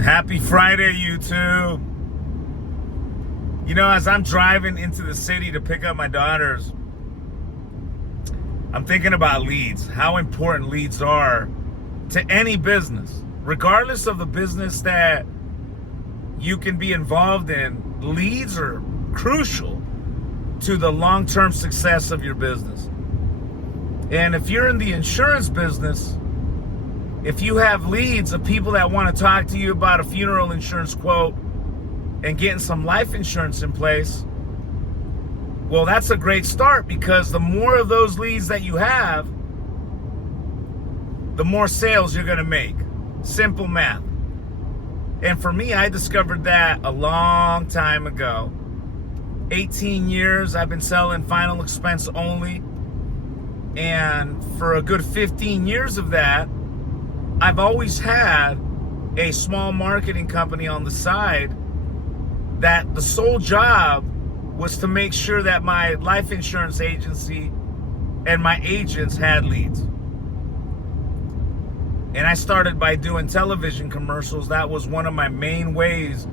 Happy Friday, YouTube. You know, as I'm driving into the city to pick up my daughters, I'm thinking about leads, how important leads are to any business. Regardless of the business that you can be involved in, leads are crucial to the long-term success of your business. And if you're in the insurance business, if you have leads of people that want to talk to you about a funeral insurance quote and getting some life insurance in place, well, that's a great start, because the more of those leads that you have, the more sales you're going to make. Simple math. And for me, I discovered that a long time ago. 18 years I've been selling final expense only. And for a good 15 years of that, I've always had a small marketing company on the side that the sole job was to make sure that my life insurance agency and my agents had leads. And I started by doing television commercials. That was one of my main ways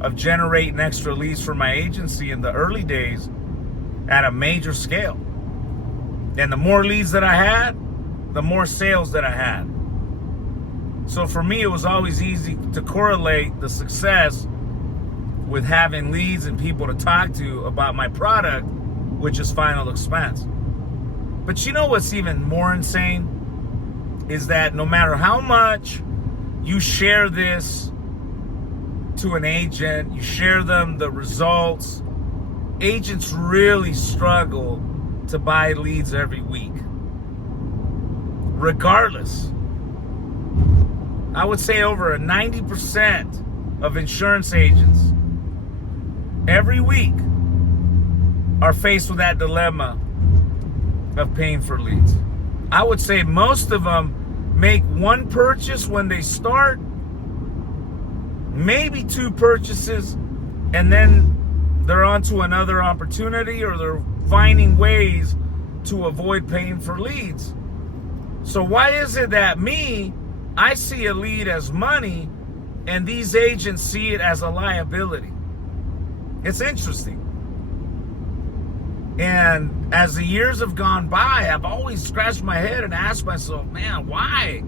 of generating extra leads for my agency in the early days at a major scale. And the more leads that I had, the more sales that I had. So for me, it was always easy to correlate the success with having leads and people to talk to about my product, which is final expense. But you know what's even more insane is that no matter how much you share this to an agent, you share them the results, agents really struggle to buy leads every week. Regardless, I would say over 90% of insurance agents every week are faced with that dilemma of paying for leads. I would say most of them make one purchase when they start, maybe two purchases, and then they're on to another opportunity, or they're finding ways to avoid paying for leads. So why is it that I see a lead as money and these agents see it as a liability? It's interesting. And as the years have gone by, I've always scratched my head and asked myself, man, why?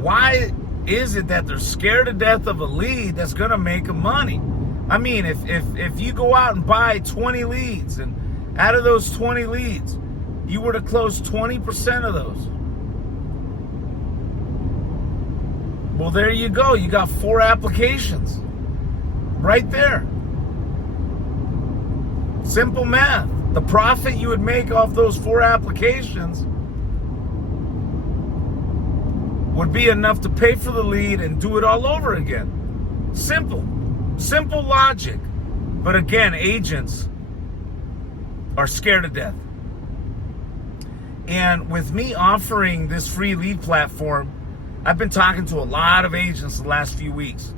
Why is it that they're scared to death of a lead that's going to make them money? I mean, if you go out and buy 20 leads, and out of those 20 leads, you were to close 20% of those, well, there you go. You got 4 applications right there. Simple math. The profit you would make off those 4 applications would be enough to pay for the lead and do it all over again. Simple logic. But again, agents are scared to death. And with me offering this free lead platform, I've been talking to a lot of agents the last few weeks.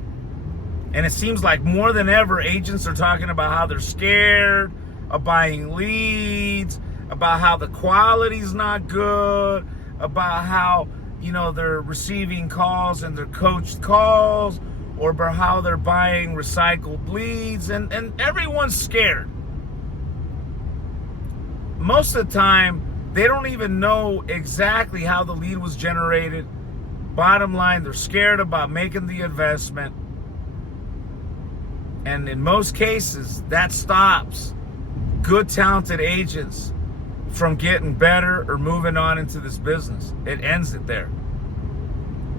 And it seems like more than ever, agents are talking about how they're scared of buying leads, about how the quality's not good, about how, they're receiving calls and they're coached calls, or about how they're buying recycled leads, and everyone's scared. Most of the time, they don't even know exactly how the lead was generated. Bottom line, they're scared about making the investment. And in most cases, that stops good, talented agents from getting better or moving on into this business. It ends it there.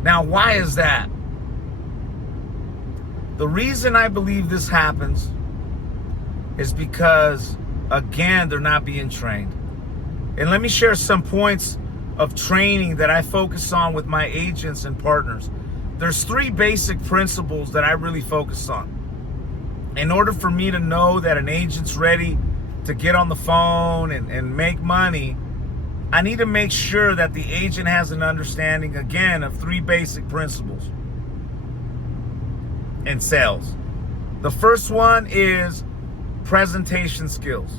Now, why is that? The reason I believe this happens is because, again, they're not being trained. And let me share some points of training that I focus on with my agents and partners. There's 3 basic principles that I really focus on. In order for me to know that an agent's ready to get on the phone and make money, I need to make sure that the agent has an understanding, again, of 3 basic principles in sales. The first one is presentation skills.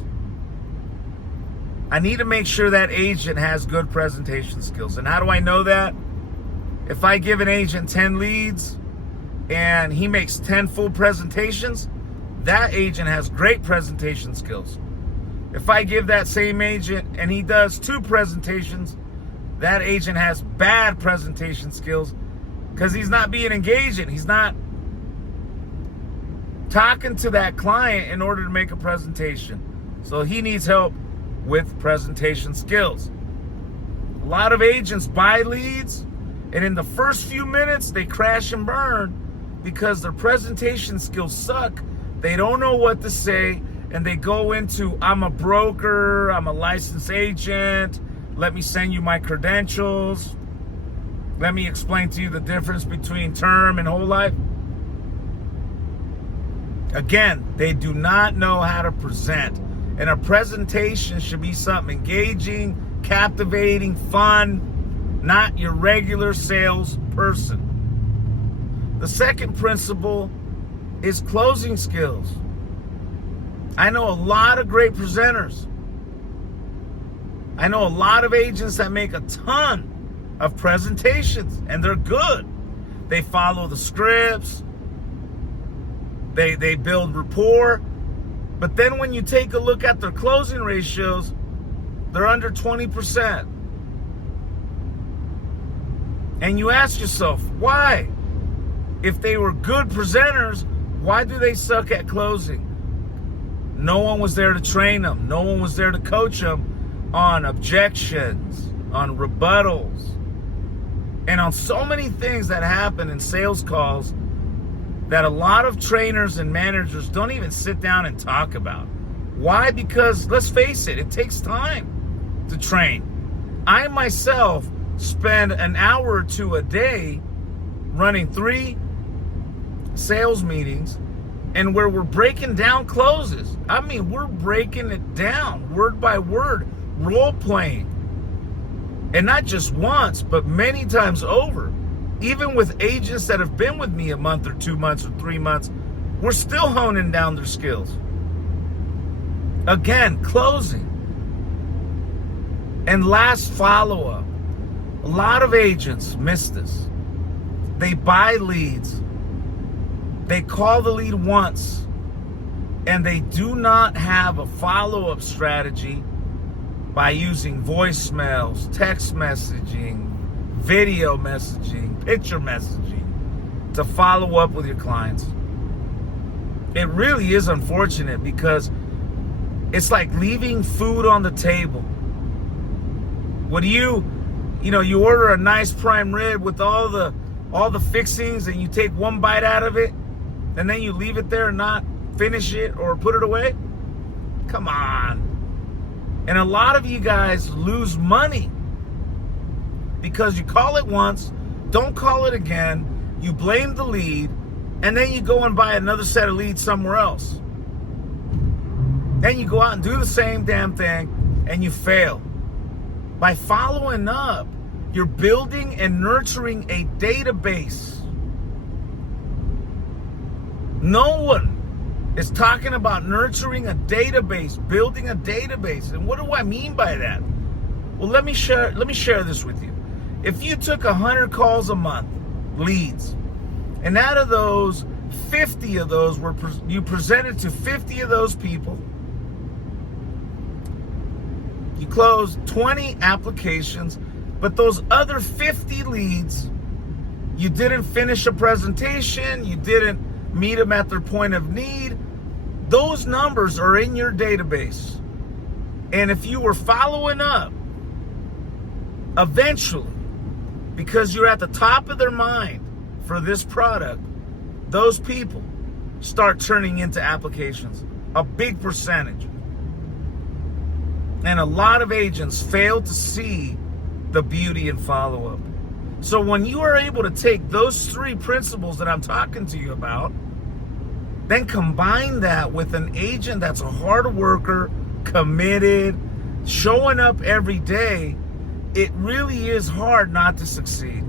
I need to make sure that agent has good presentation skills. And how do I know that? If I give an agent 10 leads and he makes 10 full presentations, that agent has great presentation skills. If I give that same agent and he does 2 presentations, that agent has bad presentation skills because he's not being engaging. He's not talking to that client in order to make a presentation. So he needs help with presentation skills. A lot of agents buy leads, and in the first few minutes, they crash and burn because their presentation skills suck. They don't know what to say, and they go into, I'm a broker, I'm a licensed agent, let me send you my credentials, let me explain to you the difference between term and whole life. Again, they do not know how to present. And a presentation should be something engaging, captivating, fun, not your regular sales person. The second principle is closing skills. I know a lot of great presenters. I know a lot of agents that make a ton of presentations, and they're good. They follow the scripts. They build rapport. But then when you take a look at their closing ratios, they're under 20%. And you ask yourself, why? If they were good presenters, why do they suck at closing? No one was there to train them. No one was there to coach them on objections, on rebuttals, and on so many things that happen in sales calls that a lot of trainers and managers don't even sit down and talk about. Why? Because let's face it, it takes time to train. I myself spend an hour or 2 a day running 3 sales meetings, and where we're breaking down closes. I mean, we're breaking it down word by word, role playing. And not just once, but many times over. Even with agents that have been with me a month or 2 months or 3 months, we're still honing down their skills. Again, closing. And last follow-up. A lot of agents miss this. They buy leads. They call the lead once, and they do not have a follow-up strategy by using voicemails, text messaging, video messaging, picture messaging to follow up with your clients. It really is unfortunate because it's like leaving food on the table. What do you order a nice prime rib with all the fixings, and you take one bite out of it, and then you leave it there and not finish it or put it away? Come on. And a lot of you guys lose money because you call it once, don't call it again, you blame the lead, and then you go and buy another set of leads somewhere else. Then you go out and do the same damn thing, and you fail. By following up, you're building and nurturing a database. No one is talking about nurturing a database, building a database. And what do I mean by that? Well, let me share this with you. If you took 100 calls a month, leads, and out of those, 50 of those you presented to 50 of those people, you closed 20 applications, but those other 50 leads, you didn't finish a presentation, you didn't meet them at their point of need. Those numbers are in your database. And if you were following up, eventually, because you're at the top of their mind for this product, those people start turning into applications, a big percentage. And a lot of agents fail to see the beauty in follow-up. So when you are able to take those 3 principles that I'm talking to you about, then combine that with an agent that's a hard worker, committed, showing up every day, it really is hard not to succeed.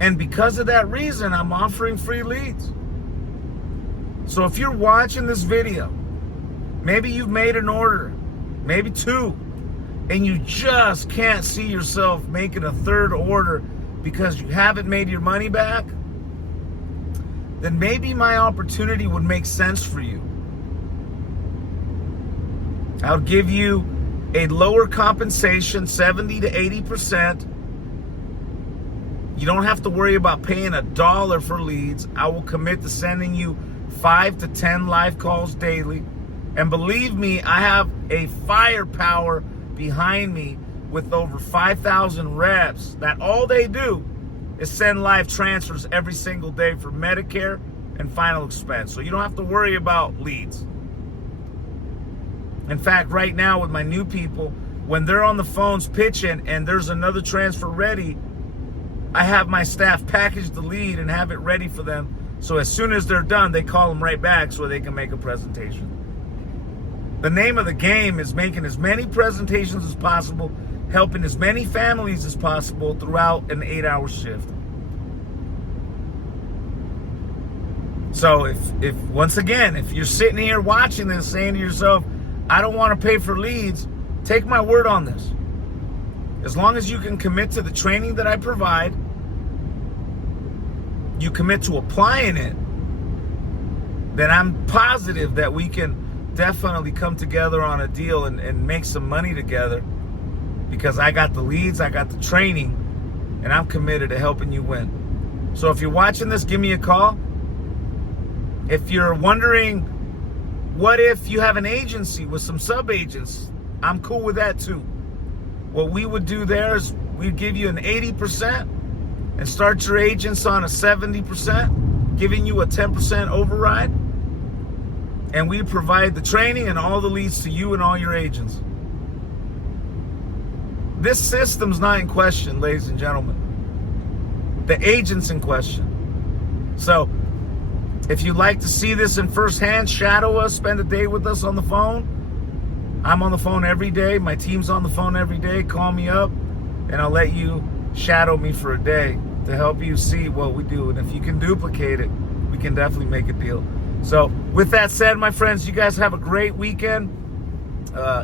And because of that reason, I'm offering free leads. So if you're watching this video, maybe you've made an order, maybe 2, and you just can't see yourself making a 3rd order because you haven't made your money back, then maybe my opportunity would make sense for you. I'll give you a lower compensation, 70 to 80%. You don't have to worry about paying $1 for leads. I will commit to sending you 5 to 10 live calls daily. And believe me, I have a firepower behind me with over 5,000 reps that all they do is send live transfers every single day for Medicare and final expense. So you don't have to worry about leads. In fact, right now with my new people, when they're on the phones pitching and there's another transfer ready, I have my staff package the lead and have it ready for them. So as soon as they're done, they call them right back so they can make a presentation. The name of the game is making as many presentations as possible, helping as many families as possible throughout an 8-hour shift. So if once again, if you're sitting here watching this saying to yourself, I don't want to pay for leads, take my word on this. As long as you can commit to the training that I provide, you commit to applying it, then I'm positive that we can definitely come together on a deal and make some money together, because I got the leads, I got the training, and I'm committed to helping you win. So if you're watching this, give me a call. If you're wondering, what if you have an agency with some sub-agents? I'm cool with that too. What we would do there is we'd give you an 80% and start your agents on a 70%, giving you a 10% override. And we provide the training and all the leads to you and all your agents. This system's not in question, ladies and gentlemen. The agent's in question. So if you'd like to see this in firsthand, shadow us, spend a day with us on the phone. I'm on the phone every day. My team's on the phone every day. Call me up and I'll let you shadow me for a day to help you see what we do. And if you can duplicate it, we can definitely make a deal. So with that said, my friends, you guys have a great weekend.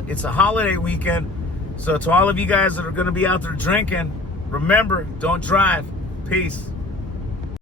It's a holiday weekend. So to all of you guys that are going to be out there drinking, remember, don't drive. Peace.